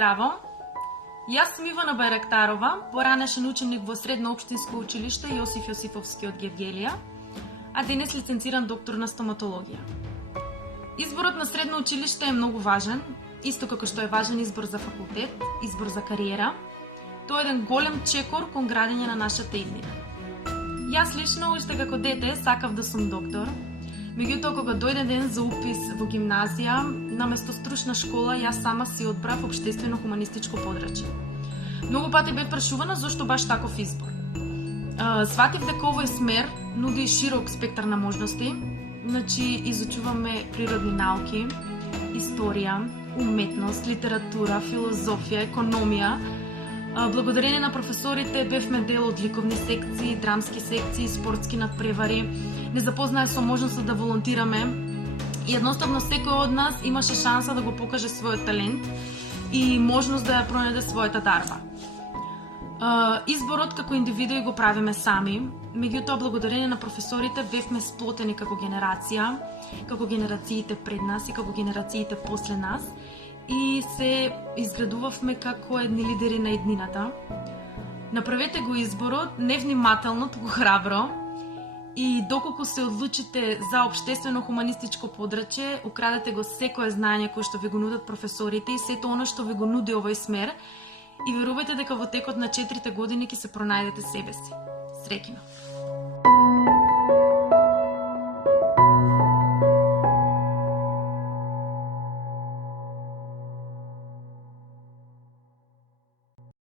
Здраво! Јас сум Ивана Байрактарова, поранешен ученик во Средно општинско училиште Јосиф Јосифовски од Гевгелија, а денес лиценциран доктор на стоматологија. Изборот на средно училиште е многу важен, исто како што е важен избор за факултет, избор за кариера. Тоа е еден голем чекор кон градење на нашата иднина. Јас лично уште како дете сакав да сум доктор, меѓутоа кога дојде ден за упис во гимназија, наместо стручна школа, јас сама си одбрав општествено-хуманистичко подрачје. Многу пати бев прашувана зошто баш таков избор. Сватив дека овој смер нуди широк спектар на можности, значи изучуваме природни науки, историја, уметност, литература, филозофија, економија. Благодарение на професорите бевме дел од ликовни секции, драмски секции, спортски надпревари. Не запознаа со можноста да волонтираме и едноставно секој од нас имаше шанса да го покаже својот талент и можност да ја пронајде својата дарба. Изборот како индивидуи го правиме сами, меѓутоа благодарение на професорите бевме сплотени како генерација, како генерациите пред нас и како генерациите после нас и се изградувавме како едни лидери на иднината. Направете го изборот не внимателно, туку храбро, и доколку се одлучите за општествено-хуманистичко подрачје, украдете го секое знаење кое што ви го нудат професорите и сето оно што ви го нуди овој смер и верувајте дека во текот на 4 години ќе се пронајдете себе си. Среќна!